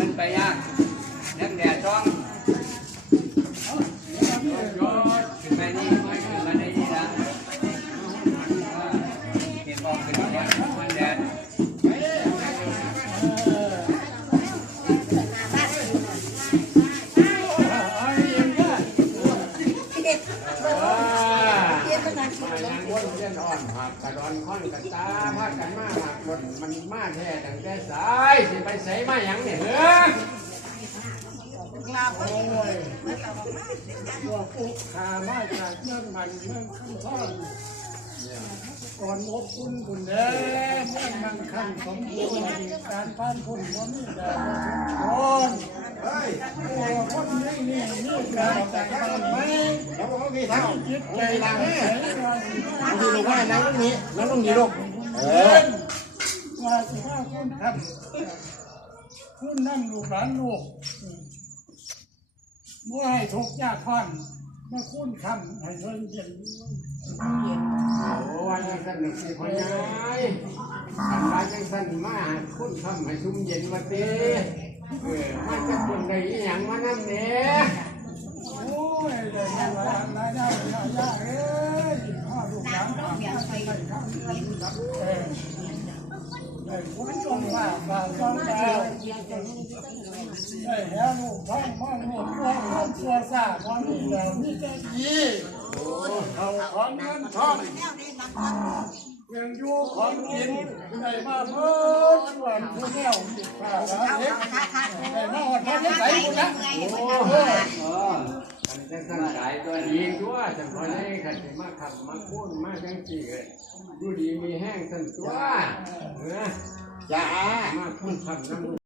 ขึ้นไปยากเนื่องแดดช่อง ยังวนเวียนอ่อนหักกระดอนค่อนกระตาพากันมาหักคนมันมาแท้ตั้งแต่สายสิไปใส่มาหยังเนี่ยเฮ้อโอ้ยพวกอุกขามาจากเมืองมันเมืองคำท่อนก่อนอบคุณคุณเด้เมืองมันคันสมบูรณ์การพันคุณว่ามีแต่คนเฮ้ยคนนี่นี่นี่การแต่งบ้านไหมแล้วก็มีทั้งใจหลังไหนบางทีลูกว่านั่งนี้นั่งตรงนี้ลูกเออนว่าสิว่าคุณครับคุณนั่งลูกหลานลูกเมื่อให้ทุกยากพันมาคุณคำให้เงินเย็นเย็นโอ้วันยังสั่นหนึ่งสี่พญายอันว่ายังสั่นมาคุณทำให้ชุ่มเย็นวันเต้เออมาจะคนใดอย่างมานั่นเนี่ย โอ้ยเดี๋ยวนี้ว่าหลายได้หลายได้เอ้ยข้าลูกหลานทำไปไปข้าวเงิน ครับเออได้คุณจงว่าบาจงดาวได้แห่ลูกท้องพ่อลูกพ่อลูกตัวซาพอนี่แล้วมีแต่ดีเขาของเงินทองเงินอยู่ของกินได้มาเพิ่มส่วนผู้แนวข้าวหลานเล็กได้มาหอดทางไหนคุณนะโอ้ จะสั่นกายตัวดีตัวจังพอได้ขันสิมาขับมาคุ้นมาจังสี่เลยดูดีมีแห้งสั่นตัวเออจ้ามาคุ้นขับน้ำ